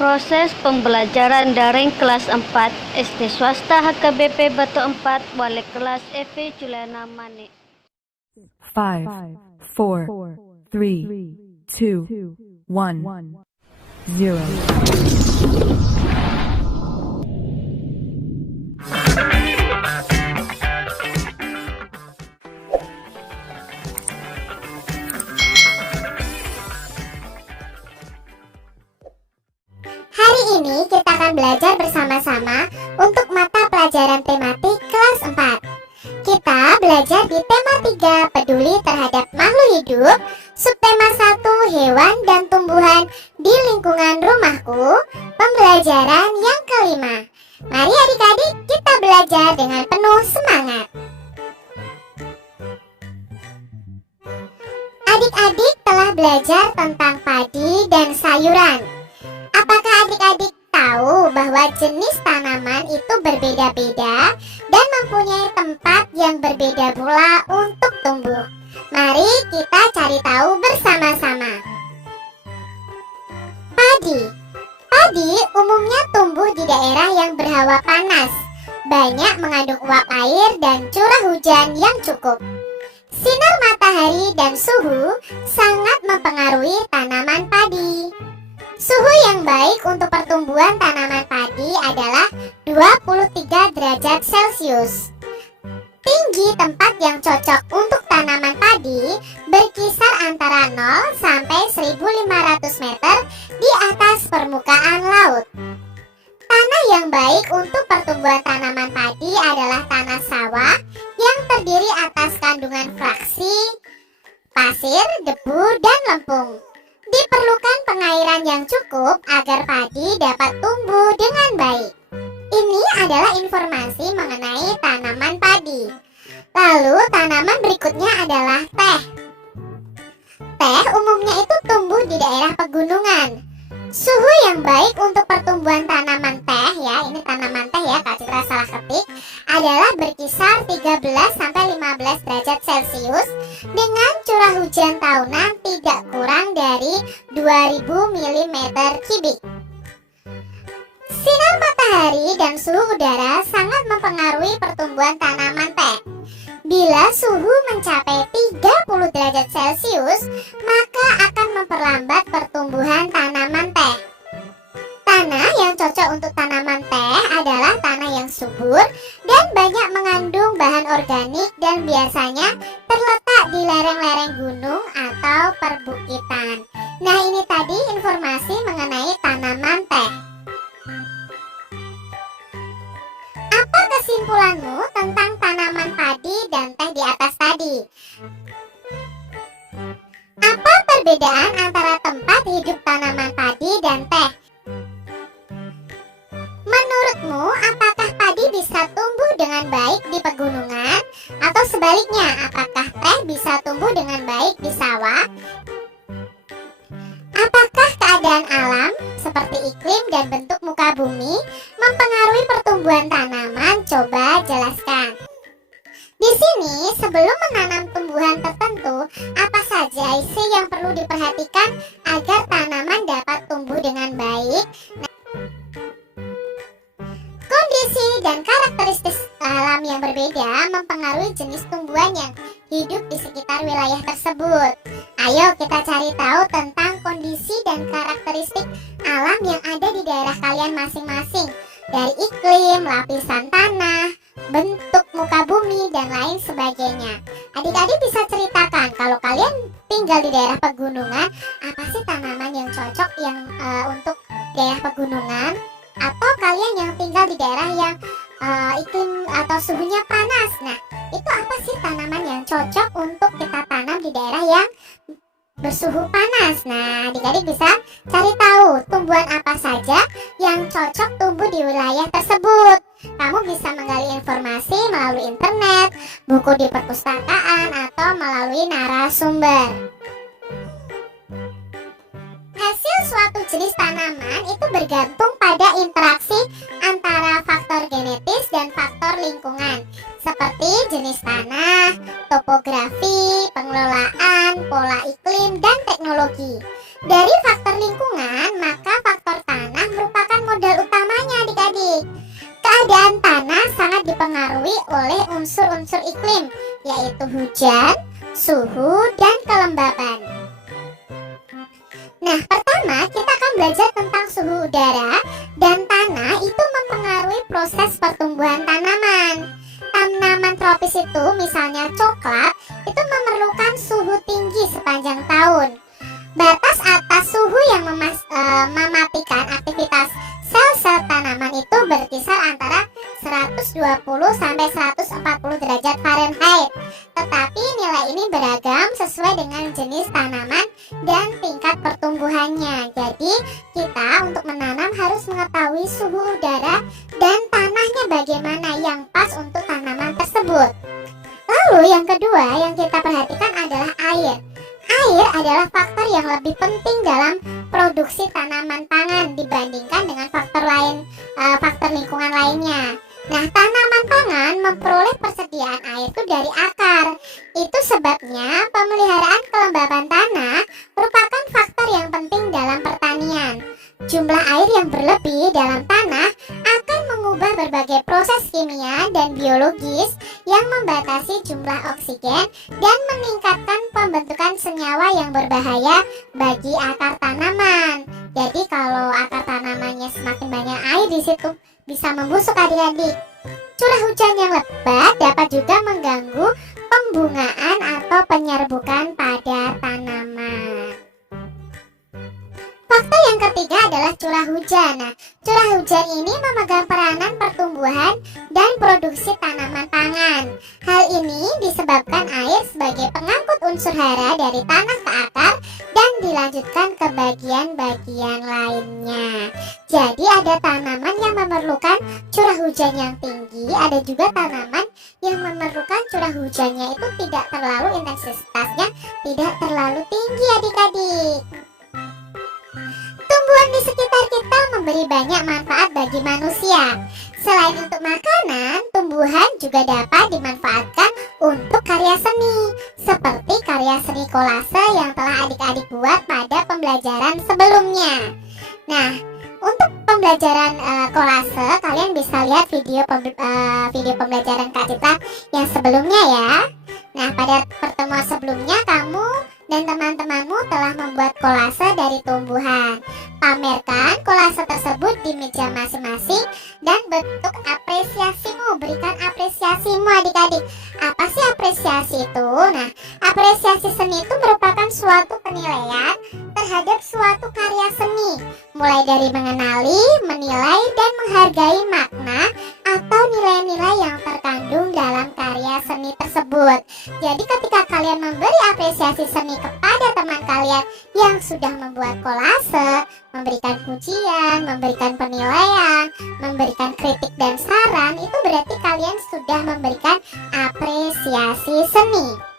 Proses pembelajaran daring kelas 4 SD swasta HKBP Batu 4 Wali kelas Evi Juliana Mani. 5, 4, 3, 2, 1, 0. Hari ini kita akan belajar bersama-sama untuk mata pelajaran tematik kelas 4. Kita belajar di tema 3 peduli terhadap makhluk hidup, subtema 1 hewan dan tumbuhan di lingkungan rumahku, pembelajaran yang kelima. Mari adik-adik kita belajar dengan penuh semangat. Adik-adik telah belajar tentang padi dan sayuran. Apakah adik-adik tahu bahwa jenis tanaman itu berbeda-beda dan mempunyai tempat yang berbeda pula untuk tumbuh? Mari kita cari tahu bersama-sama. Padi umumnya tumbuh di daerah yang berhawa panas, banyak mengandung uap air dan curah hujan yang cukup. Sinar matahari dan suhu sangat mempengaruhi tanaman padi. Suhu yang baik untuk pertumbuhan tanaman padi adalah 23 derajat Celcius. Tinggi tempat yang cocok untuk tanaman padi berkisar antara 0 sampai 1.500 meter di atas permukaan laut. Tanah yang baik untuk pertumbuhan tanaman padi adalah tanah sawah yang terdiri atas kandungan fraksi, pasir, debu, dan lempung. Diperlukan pengairan yang cukup agar padi dapat tumbuh dengan baik. Ini adalah informasi mengenai tanaman padi. Lalu tanaman berikutnya adalah teh. Teh umumnya itu tumbuh di daerah pegunungan. Suhu yang baik untuk pertumbuhan tanaman teh, ya ini tanaman teh ya, Kak Citra salah ketik, adalah berkisar 13-15 derajat Celcius dengan curah hujan tahunan tidak kurang dari 2000 mm kubik. Sinar matahari dan suhu udara sangat mempengaruhi pertumbuhan tanaman teh. Bila suhu mencapai 30 derajat Celcius, maka akan memperlambat pertumbuhan tanaman teh. Tanah yang cocok untuk tanaman teh adalah tanah yang subur dan banyak mengandung bahan organik dan biasanya terletak di lereng-lereng gunung atau perbukitan. Nah, ini tadi informasi mengenai tanaman teh. Apa kesimpulanmu tentang tanaman padi dan teh di atas tadi? Apa perbedaan antara tempat hidup tanaman padi dan teh? Menurutmu, apakah padi bisa tumbuh dengan baik di pegunungan? Atau sebaliknya, apakah teh bisa tumbuh dengan baik di sawah? Apakah keadaan alam seperti iklim dan bentuk muka bumi mempengaruhi pertumbuhan tanaman? Coba jelaskan. Di sini, sebelum menanam tumbuhan tertentu, apa saja isi yang perlu diperhatikan agar tanaman dapat tumbuh dengan baik? Kondisi dan karakteristik alam yang berbeda mempengaruhi jenis tumbuhan yang hidup di sekitar wilayah tersebut. Ayo kita cari tahu tentang kondisi dan karakteristik alam yang ada di daerah kalian masing-masing. Dari iklim, lapisan tanah, bentuk muka bumi, dan lain sebagainya. Adik-adik bisa ceritakan kalau kalian tinggal di daerah pegunungan, apa sih tanaman yang cocok untuk daerah pegunungan? Atau kalian yang tinggal di daerah yang iklim atau suhunya panas. Nah, itu apa sih tanaman yang cocok untuk kita tanam di daerah yang bersuhu panas? Nah, adik-adik bisa cari tahu tumbuhan apa saja yang cocok tumbuh di wilayah tersebut. Kamu bisa menggali informasi melalui internet, buku di perpustakaan, atau melalui narasumber. Hasil suatu jenis tanaman itu bergantung pada interaksi antara faktor genetis dan faktor lingkungan, seperti jenis tanah, topografi, pengelolaan, pola iklim, dan teknologi. Dari faktor lingkungan, maka faktor tanah hujan, suhu, dan kelembapan. Nah, pertama kita akan belajar tentang suhu udara dan tanah itu mempengaruhi proses pertumbuhan tanaman. Tanaman tropis itu, misalnya coklat, itu memerlukan suhu tinggi sepanjang tahun. Batas atas suhu yang mematikan aktivitas sel-sel tanaman itu berkisar antara 120 sampai 140 derajat Fahrenheit. Tetapi nilai ini beragam sesuai dengan jenis tanaman dan tingkat pertumbuhannya. Jadi kita untuk menanam harus mengetahui suhu udara dan tanahnya bagaimana yang pas untuk tanaman tersebut. Lalu yang kedua yang kita perhatikan adalah air. Air adalah faktor yang lebih penting dalam produksi tanaman pangan dibandingkan dengan faktor lingkungan lainnya. Nah, tanaman pangan memperoleh persediaan air itu dari akar. Itu sebabnya pemeliharaan kelembapan tanah merupakan faktor yang penting dalam pertanian. Jumlah air yang berlebih dalam tanah akan mengubah berbagai proses kimia dan biologis yang membatasi jumlah oksigen dan meningkatkan pembentukan senyawa yang berbahaya bagi akar tanaman. Jadi kalau akar tanamannya semakin banyak air di situ bisa membusuk adik-adik. Curah hujan yang lebat dapat juga mengganggu pembungaan atau penyerbukan pada tanaman. Faktor yang ketiga adalah curah hujan. Nah, curah hujan ini memegang peranan pertumbuhan dan produksi tanaman pangan. Hal ini disebabkan air sebagai pengangkut unsur hara dari tanah ke akar dan dilanjutkan ke bagian-bagian lainnya. Jadi ada tanaman yang memerlukan curah hujan yang tinggi, ada juga tanaman yang memerlukan curah hujannya itu tidak terlalu intensitasnya, tidak terlalu tinggi adik-adik. Tumbuhan di sekitar kita memberi banyak manfaat bagi manusia. Selain untuk makanan, tumbuhan juga dapat dimanfaatkan untuk karya seni, seperti karya seni kolase yang telah adik-adik buat pada pembelajaran sebelumnya. Nah, untuk pembelajaran kolase, kalian bisa lihat video pembelajaran Kak Citra yang sebelumnya ya. Nah, pada pertemuan sebelumnya kamu dan teman-temanmu telah membuat kolase dari tumbuhan. Pamerkan kolase tersebut di meja masing-masing dan bentuk apresiasimu. Berikan apresiasimu adik-adik. Apa sih apresiasi itu? Nah, apresiasi seni itu merupakan suatu penilaian terhadap suatu karya seni, mulai dari mengenali, menilai, dan menghargai makna atau nilai-nilai yang terkandung dalam karya seni tersebut. Jadi ketika kalian memberi apresiasi seni kepada teman kalian yang sudah membuat kolase, memberikan pujian, memberikan penilaian, memberikan kritik dan saran, itu berarti kalian sudah memberikan apresiasi seni.